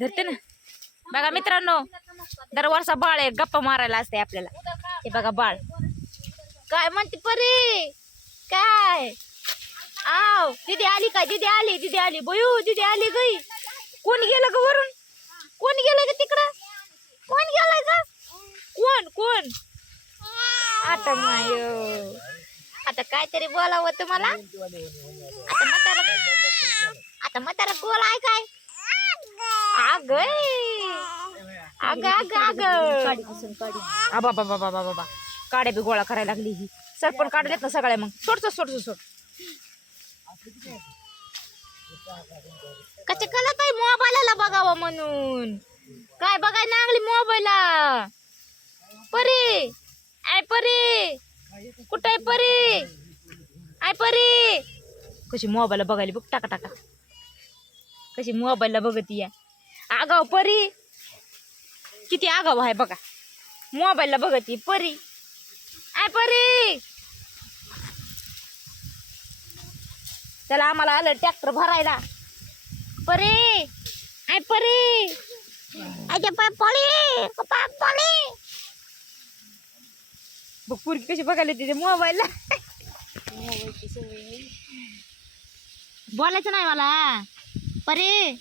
धरते ना. बघा मित्रांनो दरवर्षा बाळ आहे गप्पा मारायला असते आपल्याला. हे बघा बाळ. काय म्हणते परी? काय? आव दिदी आली काय दिदी आली दिदी आली. बयू दिदी आली गई. कोण गेलं ग वरून? कोण गेलं ग तिकडं? कोण गेलाय ग? कोण कोण? आता माय. आता काहीतरी बोलावं तुम्हाला? आता म्हातारा गोल आहे काय? अग अग अग अग बाबा बाबा बाबा बाबा. काड्या बी गोळा करायला लागली ही. सरपण काढ देत ना सगळ्या मग. सोडच सोड सोड कसे कळत आहे मोबाईलला बघावं म्हणून? काय बघाय लागली मोबाईलला? परी. आय परी. कुठं परी? आय परी. कशी मोबाईलला बघायला बघ टाका टाका. कशी मोबाईलला बघत या. आगाव परी. किती आगाव आहे बघा. मोबाईलला बघत परी. आय परी. त्याला आम्हाला आलं ट्रॅक्टर भरायला. परी. आय परी. आय पाय पळी पाय पळी बघ पुरकी कशी बघायला तिथे मोबाईलला. बोलायचं नाही मला. परे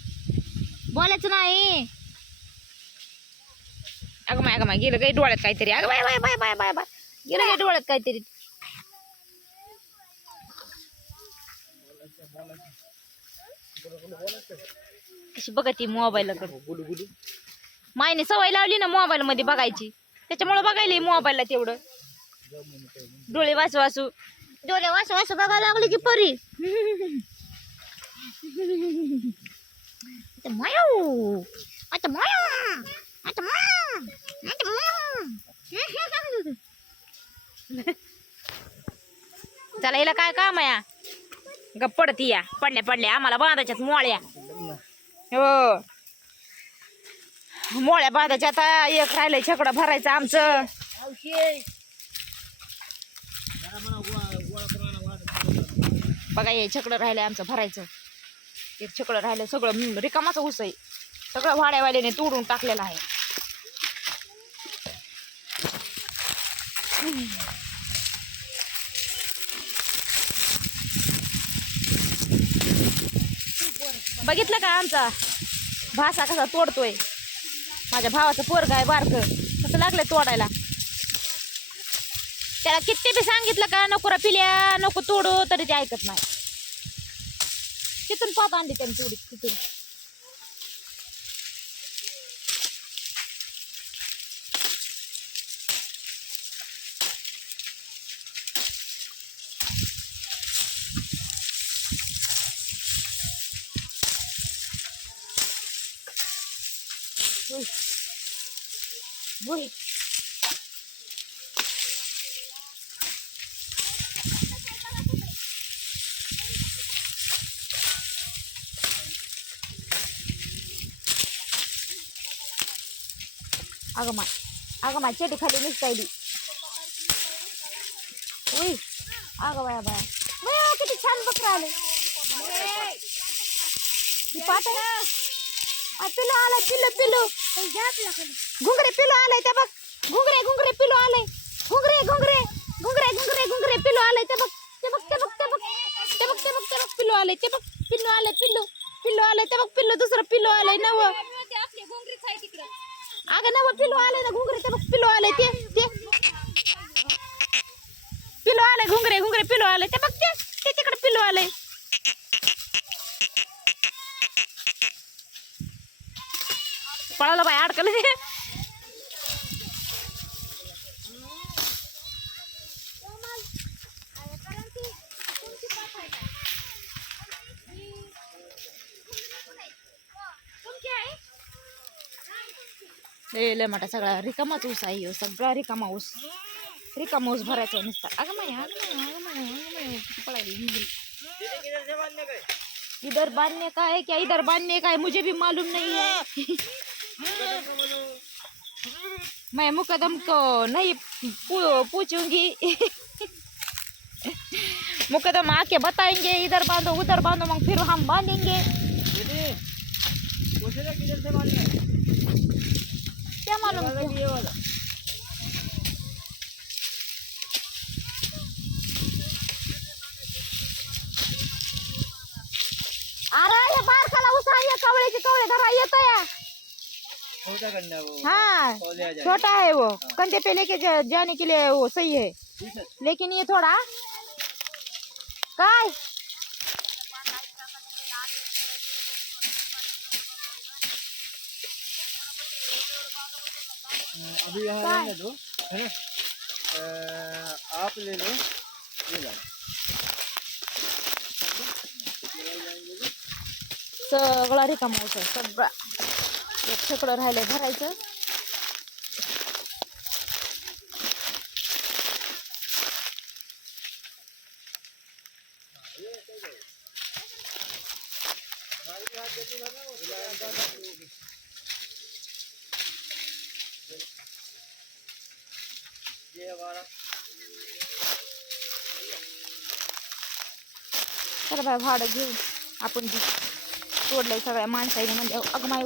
बोलायचं नाही. अगं माय अगं माय गेलं काही डोळ्यात काहीतरी. अगं bye bye bye bye bye bye. गेलं काही डोळ्यात काहीतरी. कशी बघती मोबाईल मायने सवय लावली ना मोबाईल मध्ये बघायची. त्याच्यामुळे बघायला मोबाईलला तेवढं. डोळे वासू वासू. डोळे वासू वासू बघायला लागले की परी. आता आता आता आता चला हिला काय काम आहे? गप पडती या. पडल्या पडल्या. आम्हाला बांधाच्यात मोळ्या. हो. मोळ्या बांधाच्या आता एक राहिलंय छकडं भरायचं आमचं. बघा हे छकडं राहिलंय आमचं भरायचं. एक छकडं राहिलं सगळं हम्म, रिकामाचं ऊस आहे. सगळं वाड्यावाल्याने तोडून टाकलेलं आहे. बघितलं का आमचा? भासा कसा तोडतोय. माझ्या भावाचं पोरग आहे बारक. कसं लागलंय तोडायला. त्याला किती बी सांगितलं का नको पिल्या नको तोडू तरी ते ऐकत नाही. तिथून पात आणली त्यांनी तेवढी तिथून Uy. अगं माय. अगं माय चेटी खाली निघतायली उई. अगं बाया बाया. बाया किती छान बकरा आले. ती पाट पिलो आलाय पिलो पिलो घुंगरे पिलो आलाय ते बघ. घुंगरे घुंगरे पिलो आलाय. घुंगरे घुंगरे. घुंगरे घुंगरे घुंगरे पिलो आलाय ते बघ. ते बघ ते बघ ते बघ. ते बघ ते बघ ते बघ. पिलो आलाय ते बघ. पिल्लू आलाय पिल्लू. पिल्लू आलाय ते बघ. पिल्लू दुसरं पिल्लू आलाय नव. अगं नव पिल्लू आले ना घुंगरे ते बघ पिल्लू आले ते ते. पिल्लू आले घुंगरे घुंगरे पिल्लू आले ते बघ ते ते तिकडे पिल्लू आले पळाला बाय अडकलं. ते लय मोठा सगळा रिकामाच ऊस आहे ह्यो, सगळा रिकामा ऊस. रिकामा ऊस भरायचा नुसता. अगं माय अगं माय इधर बांधने का है क्या इधर बांधने का है मुझे भी मालूम नहीं है मैं मुकदम को नहीं पूछूँगी. मुकदम आके बताएँगे इधर बांधो उधर बांधो मग फिर हम बांधेंगे. क्या मालूम अरे हे बारकाला उसारी कवळेचे कवळे धरा येतो या। छोटा हाँ छोटा है वो कंधे पे लेके जाने के लिए वो सही है। है। लेकिन ये थोड़ा काय? अभी यहाँ? रहने दो है ना? आप ले लो लो सगळा रिकामा होतं सगळा सगळं राहिलंय भरायचं. ये हमारा तर बाय भाडं घेऊ आपण तोडलंय सगळ्या माणसाईने म्हणजे अगमाय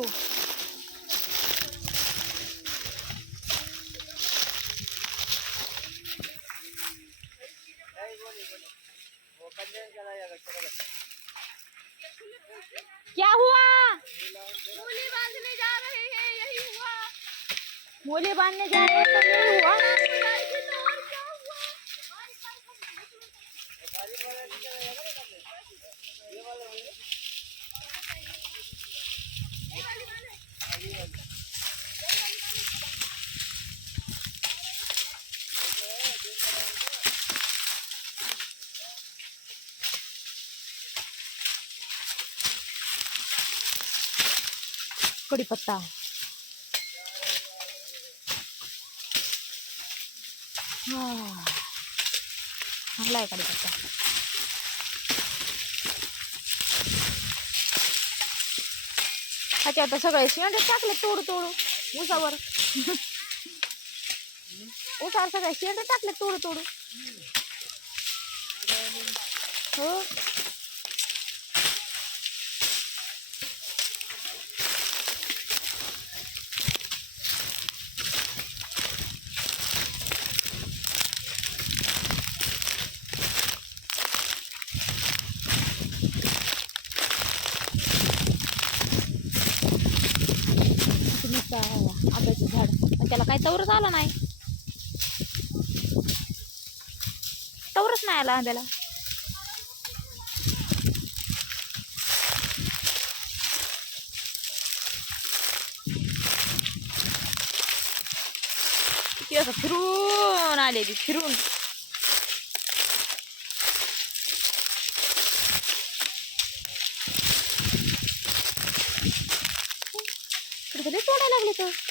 क्या हुआ? मूली बांधने जा रहे हैं यही हुआ। मूली बांधने जा रहे हैं तो यही हुआ ये वाला वही है कढीपत्ता. हा. चांगला आहे कढीपत्ता. अच्छा आता सगळे शेंडे टाकले तोडू तोडू. उसावर. उसावर सगळे शेंडे टाकले तोडू तोडू. हो किती मस्त आहे वा, आंब्याचं झाड. पण त्याला काही तवरच आला नाही. तवरच नाही आला आंब्याला. किती असं फिरून आले ती फिरून. इकडे तोडायला लागले तर.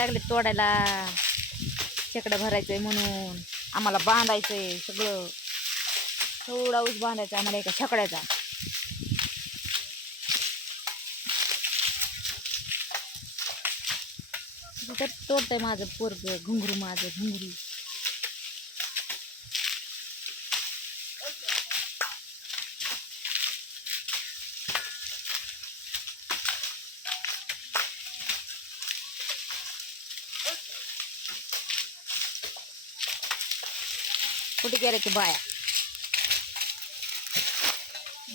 लागले तोडायला. शेकडं भरायचंय म्हणून. आम्हाला बांधायचंय सगळं. थोडा ऊस बांधायचा आम्हाला एका शेकड्याचा तर तोडतंय माझं पोरग घुंगरू माझं घुंगरू. कुठे गेले बाया?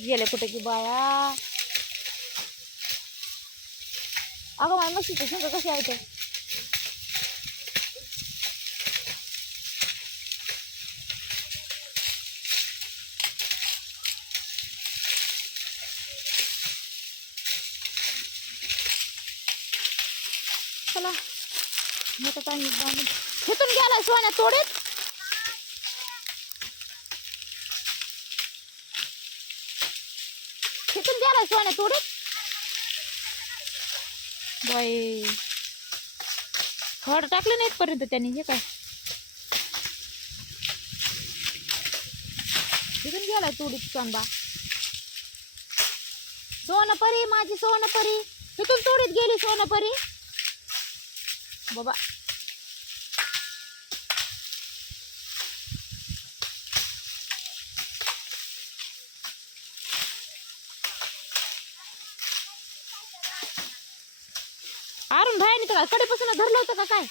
गेले कुठे की बाया? अगं माझ्या मशीचे शिंग कशी आहे ते चला तर काही घेतून गेलाय सोन्या तोडीत. इथून गेलाय सोन्या बाई. खड टाकले नाहीत पर्यंत त्याने हे काय? इथून गेलाय तोडीत सोनबा सोनपरी माझी सोनपरी. तिथून तोडीत गेली सोनपरी. बाबा. अरुण भाईने तर कडेपासून धरलं होतं का काय?